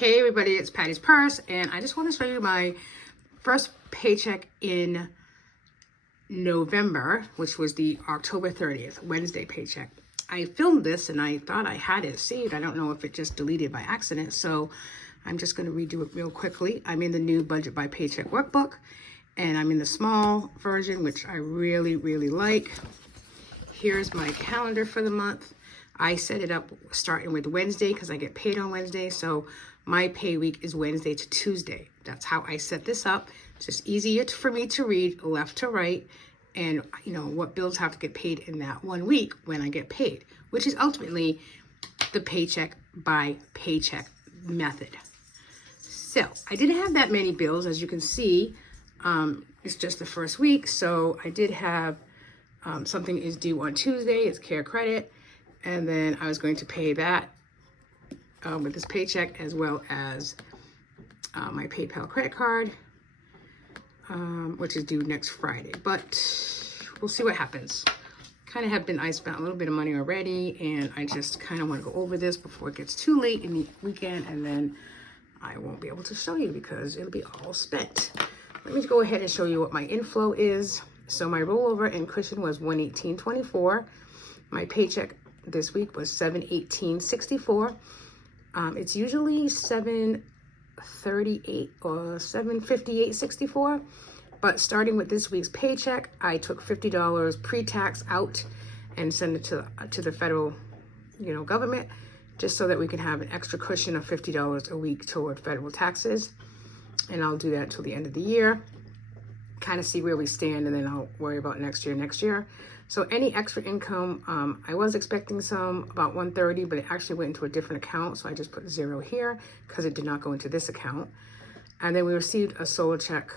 Hey everybody, it's Patty's Purse, and I just want to show you my first paycheck in November, which was the October 30th, Wednesday paycheck. I filmed this and I thought I had it saved. I don't know if it just deleted by accident, so I'm just going to redo it real quickly. I'm in the new Budget by Paycheck workbook, and I'm in the small version, which I really like. Here's my calendar for the month. I set it up starting with Wednesday because I get paid on Wednesday. So my pay week is Wednesday to Tuesday. That's how I set this up. It's just easier for me to read left to right and, you know, what bills have to get paid in that 1 week when I get paid, which is ultimately the paycheck by paycheck method. So I didn't have that many bills, as you can see. It's just the first week. So I did have something is due on Tuesday. It's care credit. And then I was going to pay that with this paycheck, as well as my PayPal credit card, which is due next Friday. But we'll see what happens. I spent a little bit of money already, and I just kind of want to go over this before it gets too late in the weekend, and then I won't be able to show you because it'll be all spent. Let me go ahead and show you what my inflow is. So my rollover and cushion was $118.24. My paycheck this week was $718.64. It's usually $738 or $758.64. But starting with this week's paycheck, I took $50 pre-tax out and sent it to the federal, government, just so that we can have an extra cushion of $50 a week toward federal taxes. And I'll do that till the end of the year, kind of see where we stand, and then I'll worry about next year. So any extra income, I was expecting about $130, but it actually went into a different account. So I just put 0 here because it did not go into this account. And then we received a solar check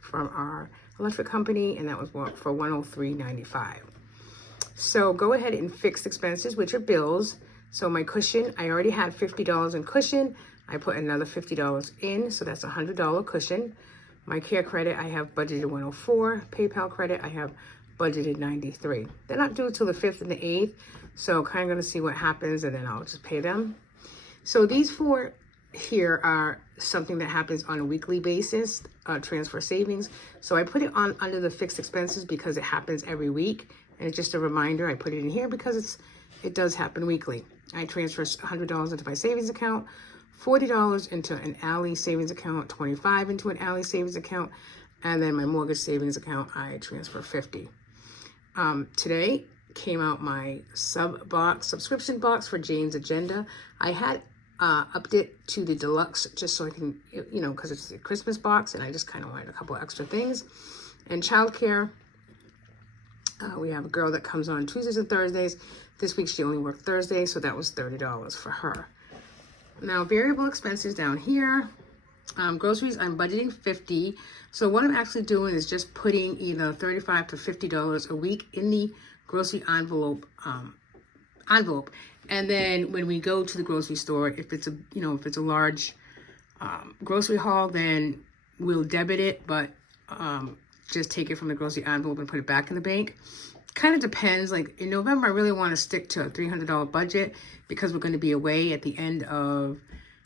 from our electric company, and that was for $103.95. So go ahead and fix expenses, which are bills. So my cushion, I already had $50 in cushion. I put another $50 in, so that's a $100 cushion. My care credit, I have budgeted $104. PayPal credit, I have budgeted $93. They're not due till the 5th and the 8th, so kind of going to see what happens, and then I'll just pay them. So these 4 here are something that happens on a weekly basis, transfer savings. So I put it on under the fixed expenses because it happens every week, and it's just a reminder. I put it in here because it does happen weekly. I transfer $100 into my savings account, $40 into an Ally savings account, $25 into an Ally savings account, and then my mortgage savings account, I transfer $50. Today came out my subscription box for Jane's Agenda. I had upped it to the deluxe just so I can, because it's the Christmas box, and I just kind of wanted a couple extra things. And childcare, we have a girl that comes on Tuesdays and Thursdays. This week she only worked Thursday, so that was $30 for her. Now, variable expenses down here. Groceries, I'm budgeting $50. So what I'm actually doing is just putting either $35 to $50 a week in the grocery envelope. And then when we go to the grocery store, if it's a large grocery haul, then we'll debit it, but just take it from the grocery envelope and put it back in the bank. Kind of depends. Like in November, I really want to stick to a $300 budget because we're going to be away at the end of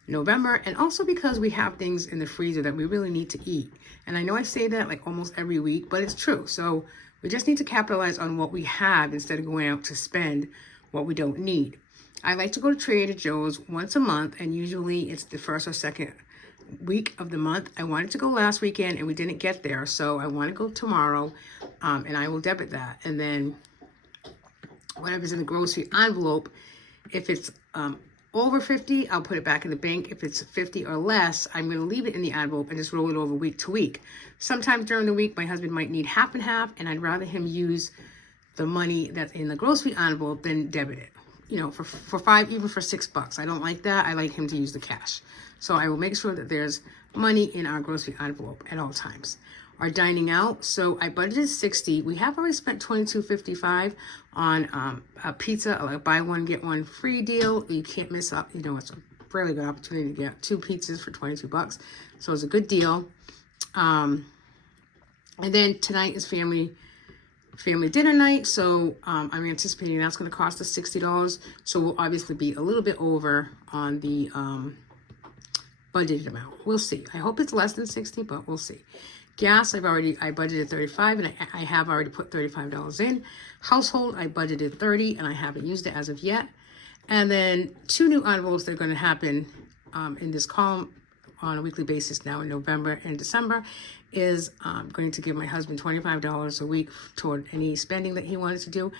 November, and also because we have things in the freezer that we really need to eat. And I know I say that like almost every week, but it's true. So we just need to capitalize on what we have instead of going out to spend what we don't need. I like to go to Trader Joe's once a month, and usually it's the first or second week of the month. I wanted to go last weekend and we didn't get there, so I want to go tomorrow, and I will debit that. And then whatever's in the grocery envelope, if it's over 50, I'll put it back in the bank. If it's 50 or less, I'm going to leave it in the envelope and just roll it over week to week. Sometimes during the week, my husband might need half and half, and I'd rather him use the money that's in the grocery envelope than debit it. For $5, even for $6. I don't like that. I like him to use the cash. So I will make sure that there's money in our grocery envelope at all times. Our dining out, so I budgeted $60. We have already spent $22.55 on a pizza, a buy one get one free deal. You can't miss up. It's a really good opportunity to get 2 pizzas for $22. So it's a good deal. And then tonight is family dinner night, so I'm anticipating that's going to cost us $60. So we'll obviously be a little bit over on the budgeted amount. We'll see. I hope it's less than 60, but we'll see. Gas, I budgeted 35, and I have already put $35 in. Household, I budgeted 30, and I haven't used it as of yet. And then 2 new envelopes that are going to happen in this column on a weekly basis now in November and December is going to give my husband $25 a week toward any spending that he wanted to do.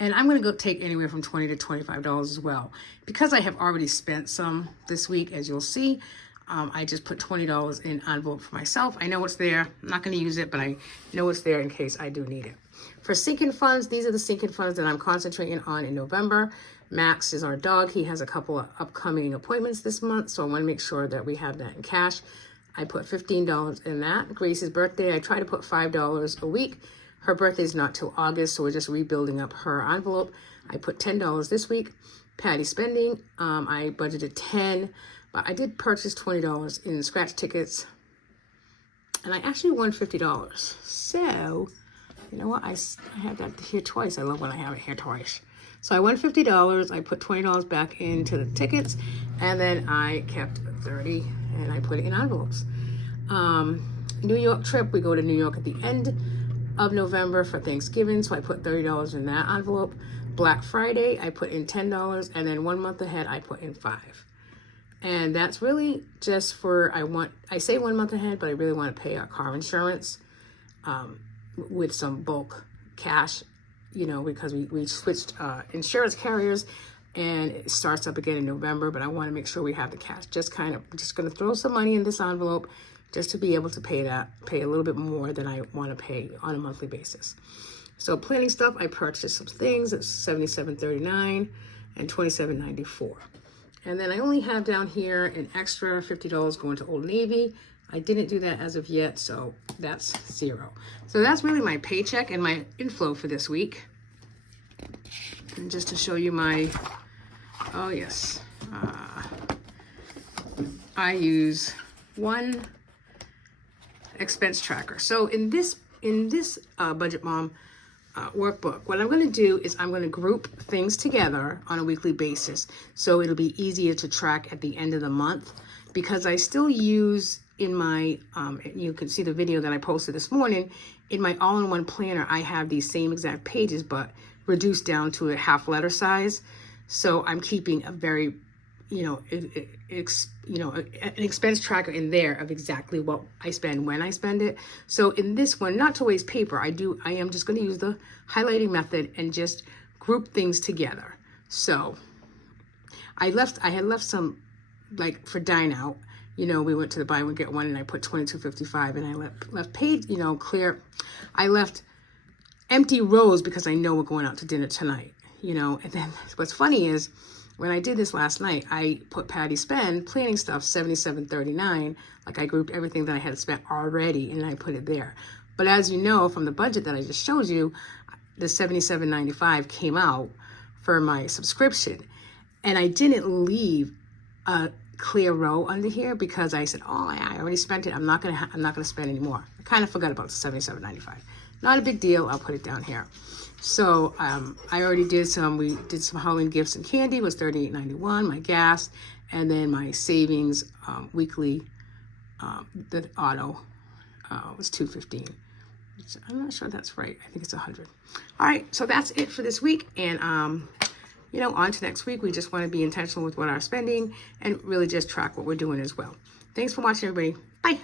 And I'm going to go take anywhere from $20 to $25 as well. Because I have already spent some this week, as you'll see, I just put $20 in envelope for myself. I know it's there. I'm not going to use it, but I know it's there in case I do need it. For sinking funds, these are the sinking funds that I'm concentrating on in November. Max is our dog. He has a couple of upcoming appointments this month, so I want to make sure that we have that in cash. I put $15 in that. Grace's birthday, I try to put $5 a week. Her birthday is not till August, so we're just rebuilding up her envelope. I put $10 this week. Patty spending, I budgeted $10, but I did purchase $20 in scratch tickets, and I actually won $50. So, you know what? I had that here twice. I love when I have it here twice. So I won $50. I put $20 back into the tickets, and then I kept $30, and I put it in envelopes. New York trip. We go to New York at the end of November for Thanksgiving, so I put $30 in that envelope. Black Friday, I put in $10, and then 1 month ahead, I put in $5. And that's really just for, I say 1 month ahead, but I really want to pay our car insurance with some bulk cash, you know, because we switched insurance carriers, and it starts up again in November, but I want to make sure we have the cash. Just going to throw some money in this envelope just to be able to pay a little bit more than I want to pay on a monthly basis. So planning stuff, I purchased some things. It's $77.39 and $27.94. And then I only have down here an extra $50 going to Old Navy. I didn't do that as of yet, so that's $0. So that's really my paycheck and my inflow for this week. And just to show you my, oh yes, I use one expense tracker. So in this Budget Mom workbook, what I'm going to do is I'm going to group things together on a weekly basis, so it'll be easier to track at the end of the month, because I still use in my, you can see the video that I posted this morning, in my all-in-one planner, I have these same exact pages, but reduced down to a half letter size. So I'm keeping a very, an expense tracker in there of exactly what I spend when I spend it. So in this one, not to waste paper, I am just going to use the highlighting method and just group things together. So I had left some, like for dine out, we went to the buy one get one, and I put $22.55, and I left paid, clear. I left empty rows because I know we're going out to dinner tonight, and then what's funny is, when I did this last night, I put Patty spend planning stuff $77.39. Like I grouped everything that I had spent already, and I put it there. But as you know from the budget that I just showed you, the $77.95 came out for my subscription, and I didn't leave a clear row under here because I said, oh, I already spent it. I'm not gonna spend anymore. I kind of forgot about the $77.95. Not a big deal. I'll put it down here. So I already we did some Halloween gifts and candy, was $38.91, my gas, and then my savings weekly, the auto was $2.15. I'm not sure that's right. I think it's $100. All right, so that's it for this week. And, on to next week. We just want to be intentional with what our spending and really just track what we're doing as well. Thanks for watching, everybody. Bye.